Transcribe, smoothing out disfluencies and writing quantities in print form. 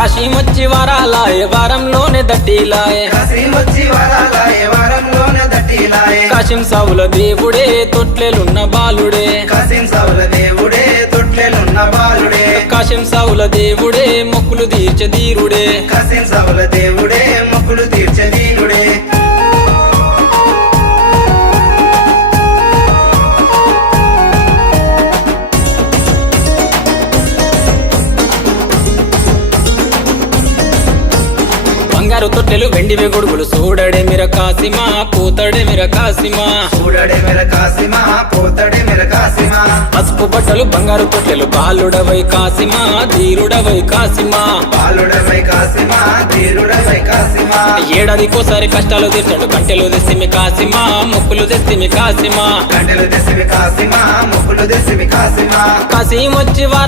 కాశీమొచ్చి వరాలాయే వారంలోనే దట్టిలాయే కాశీమొచ్చి వరాలాయే వారంలోనే దట్టిలాయే కాశీం సావుల దేవుడే తొట్లెలున్న బాలుడే కాశీం సావుల దేవుడే తొట్లెలున్న బాలుడే కాశీం సావుల దేవుడే మొక్కులు తీర్చే ధీరుడే కాశీం సావుల దేవుడే మొక్కులు తీర్చే దీనుడే బంగారు తొట్టెలు వెండివి గొడుగులు చూడడే మిర కాసిమా పూతడే మిర కాసిమా చూడడే మెర కాసిమా పోతడే మెర కాసిమా పసుపు బట్టలు బంగారు తొట్టెలు బాలుడవై కాసిమా ధీరుడవై కాసిమా బాలుడవై కాసిమా ధీరుడవై కాసిమా ఏడాదికోసారి కష్టాలు తీర్చడు కంటెలు తెస్తిమి కాసిమా మొక్కులు తెస్తిమి కాసిమా గంటలు తెసివి కాసిమా మొక్కులు తెసివి కాసిమా కాశీమొచ్చి